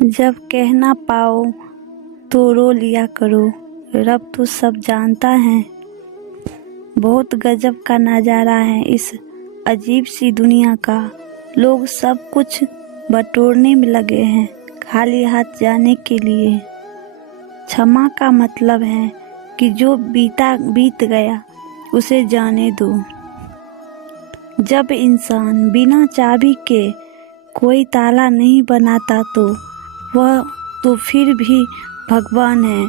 जब कह ना पाओ तो रो लिया करो, रब तो सब जानता है। बहुत गजब का नज़ारा है इस अजीब सी दुनिया का। लोग सब कुछ बटोरने में लगे हैं, खाली हाथ जाने के लिए। क्षमा का मतलब है कि जो बीत गया उसे जाने दो। जब इंसान बिना चाबी के कोई ताला नहीं बनाता तो वह तो फिर भी भगवान है।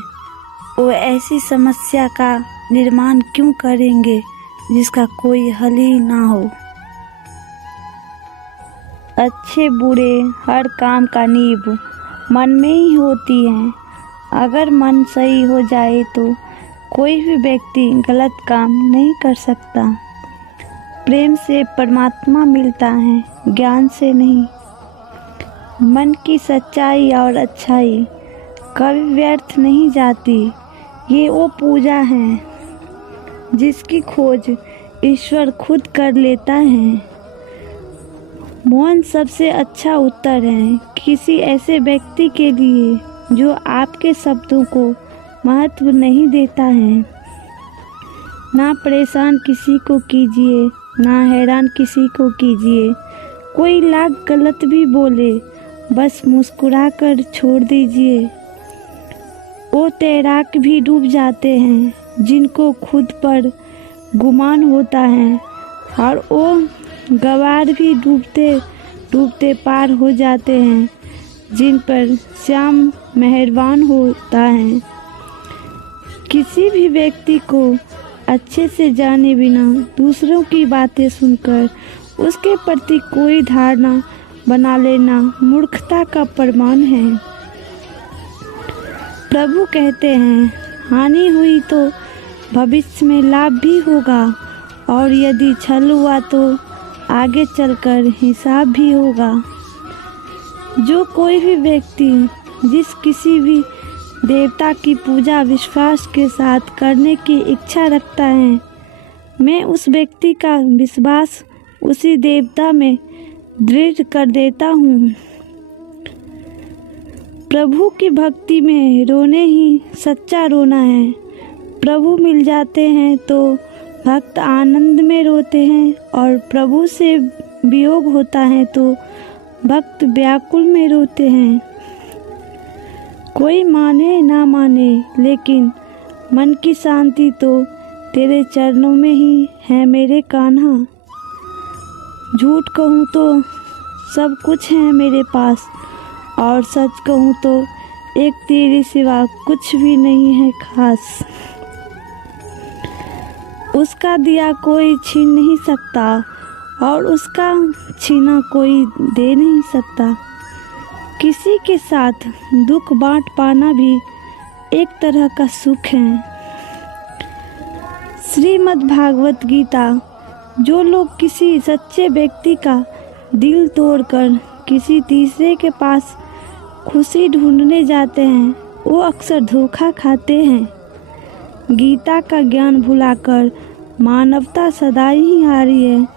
वो ऐसी समस्या का निर्माण क्यों करेंगे जिसका कोई हल ही ना हो। अच्छे बुरे हर काम का नींव मन में ही होती है। अगर मन सही हो जाए तो कोई भी व्यक्ति गलत काम नहीं कर सकता। प्रेम से परमात्मा मिलता है, ज्ञान से नहीं। मन की सच्चाई और अच्छाई कभी व्यर्थ नहीं जाती। ये वो पूजा है जिसकी खोज ईश्वर खुद कर लेता है। मौन सबसे अच्छा उत्तर है किसी ऐसे व्यक्ति के लिए जो आपके शब्दों को महत्व नहीं देता है। ना परेशान किसी को कीजिए, ना हैरान किसी को कीजिए। कोई लाख गलत भी बोले, बस मुस्कुरा कर छोड़ दीजिए। वो तैराक भी डूब जाते हैं जिनको खुद पर गुमान होता है, और वो गवार भी डूबते डूबते पार हो जाते हैं जिन पर श्याम मेहरबान होता है। किसी भी व्यक्ति को अच्छे से जाने बिना दूसरों की बातें सुनकर उसके प्रति कोई धारणा बना लेना मूर्खता का प्रमाण है। प्रभु कहते हैं, हानि हुई तो भविष्य में लाभ भी होगा, और यदि छल हुआ तो आगे चलकर हिसाब भी होगा। जो कोई भी व्यक्ति जिस किसी भी देवता की पूजा विश्वास के साथ करने की इच्छा रखता है, मैं उस व्यक्ति का विश्वास उसी देवता में दृढ़ कर देता हूँ। प्रभु की भक्ति में रोने ही सच्चा रोना है। प्रभु मिल जाते हैं तो भक्त आनंद में रोते हैं, और प्रभु से वियोग होता है तो भक्त व्याकुल में रोते हैं। कोई माने ना माने, लेकिन मन की शांति तो तेरे चरणों में ही है मेरे कान्हा। झूठ कहूँ तो सब कुछ है मेरे पास, और सच कहूँ तो एक तेरे सिवा कुछ भी नहीं है खास। उसका दिया कोई छीन नहीं सकता, और उसका छीना कोई दे नहीं सकता। किसी के साथ दुख बांट पाना भी एक तरह का सुख है। श्रीमद् भागवत गीता। जो लोग किसी सच्चे व्यक्ति का दिल तोड़कर किसी तीसरे के पास खुशी ढूंढने जाते हैं, वो अक्सर धोखा खाते हैं। गीता का ज्ञान भुलाकर मानवता सदा ही हारी है।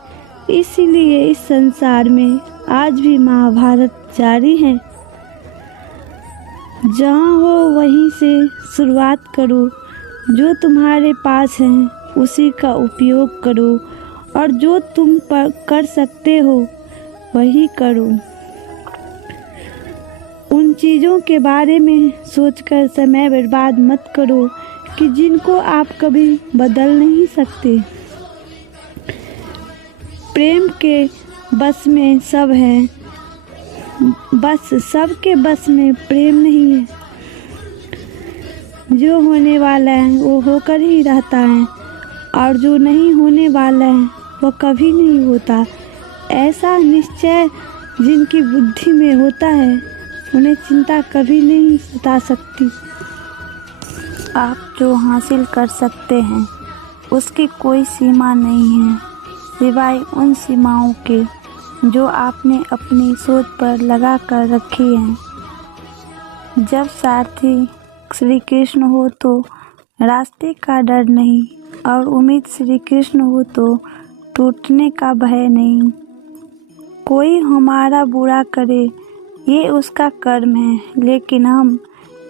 इसीलिए इस संसार में आज भी महाभारत जारी है। जहाँ हो वहीं से शुरुआत करो। जो तुम्हारे पास है उसी का उपयोग करो, और जो तुम पर कर सकते हो वही करो। उन चीज़ों के बारे में सोचकर समय बर्बाद मत करो कि जिनको आप कभी बदल नहीं सकते। प्रेम के बस में सब है, बस सबके बस में प्रेम नहीं है। जो होने वाला है वो होकर ही रहता है, और जो नहीं होने वाला है वो कभी नहीं होता। ऐसा निश्चय जिनकी बुद्धि में होता है, उन्हें चिंता कभी नहीं सता सकती। आप जो हासिल कर सकते हैं उसकी कोई सीमा नहीं है, सिवाय उन सीमाओं के जो आपने अपनी सोच पर लगा कर रखी हैं। जब सारथी श्री कृष्ण हो तो रास्ते का डर नहीं, और उम्मीद श्री कृष्ण हो तो टूटने का भय नहीं। कोई हमारा बुरा करे ये उसका कर्म है, लेकिन हम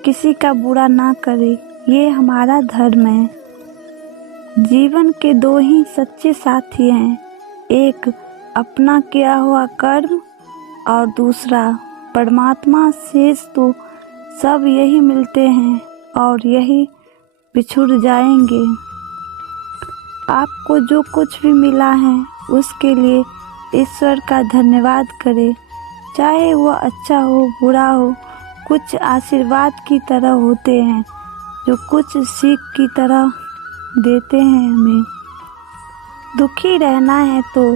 किसी का बुरा ना करें, ये हमारा धर्म है। जीवन के दो ही सच्चे साथी हैं, एक अपना किया हुआ कर्म और दूसरा परमात्मा। शेष तो सब यही मिलते हैं और यही बिछुड़ जाएंगे। आपको जो कुछ भी मिला है उसके लिए ईश्वर का धन्यवाद करें, चाहे वह अच्छा हो बुरा हो। कुछ आशीर्वाद की तरह होते हैं जो कुछ सीख की तरह देते हैं हमें। दुखी रहना है तो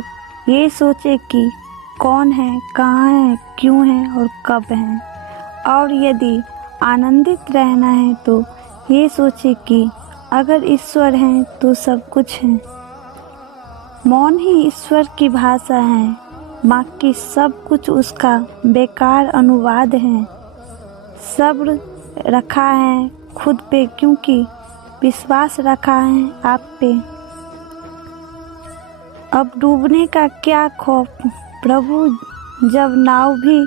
ये सोचे कि कौन है, कहाँ है, क्यों है और कब है। और यदि आनंदित रहना है तो ये सोचे कि अगर ईश्वर है तो सब कुछ है। मौन ही ईश्वर की भाषा है, बाकी सब कुछ उसका बेकार अनुवाद है। सब्र रखा है खुद पे क्योंकि विश्वास रखा है आप पे। अब डूबने का क्या खौफ प्रभु, जब नाव भी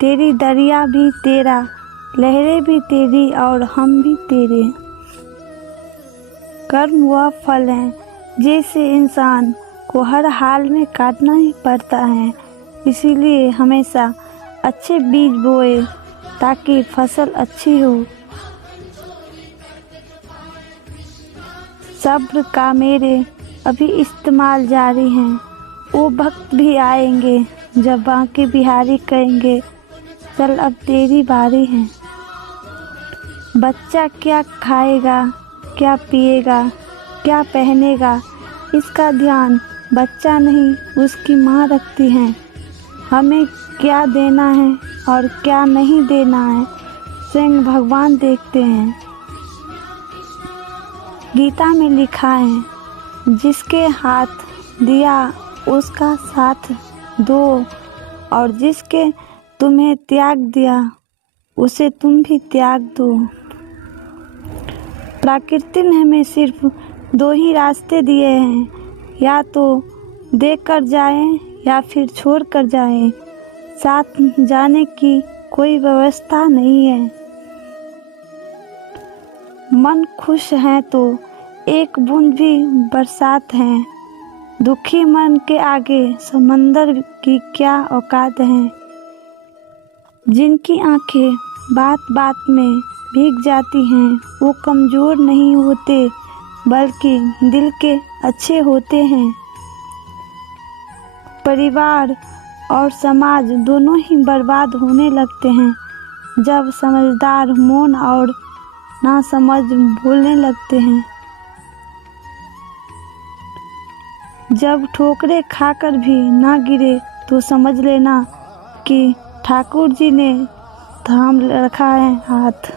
तेरी, दरिया भी तेरा, लहरें भी तेरी और हम भी तेरे। कर्म वह फल है जिसे इंसान को हर हाल में काटना ही पड़ता है। इसीलिए हमेशा अच्छे बीज बोए ताकि फसल अच्छी हो। सब्र का मेरे अभी इस्तेमाल जारी है। वो वक्त भी आएंगे जब बांके बिहारी कहेंगे, चल अब तेरी बारी है। बच्चा क्या खाएगा, क्या पिएगा, क्या पहनेगा, इसका ध्यान बच्चा नहीं उसकी माँ रखती है। हमें क्या देना है और क्या नहीं देना है स्वयं भगवान देखते हैं। गीता में लिखा है, जिसके हाथ दिया उसका साथ दो, और जिसके तुम्हें त्याग दिया उसे तुम भी त्याग दो। प्रकृति ने हमें सिर्फ दो ही रास्ते दिए हैं, या तो देकर जाएं या फिर छोड़ कर जाएं। साथ जाने की कोई व्यवस्था नहीं है। मन खुश है तो एक बूंद भी बरसात है। दुखी मन के आगे समंदर की क्या औकात है। जिनकी आंखें बात बात में भीग जाती हैं वो कमज़ोर नहीं होते बल्कि दिल के अच्छे होते हैं। परिवार और समाज दोनों ही बर्बाद होने लगते हैं जब समझदार मौन और नासमझ बोलने लगते हैं। जब ठोकरें खाकर भी ना गिरे तो समझ लेना कि ठाकुर जी ने थाम रखा है हाथ।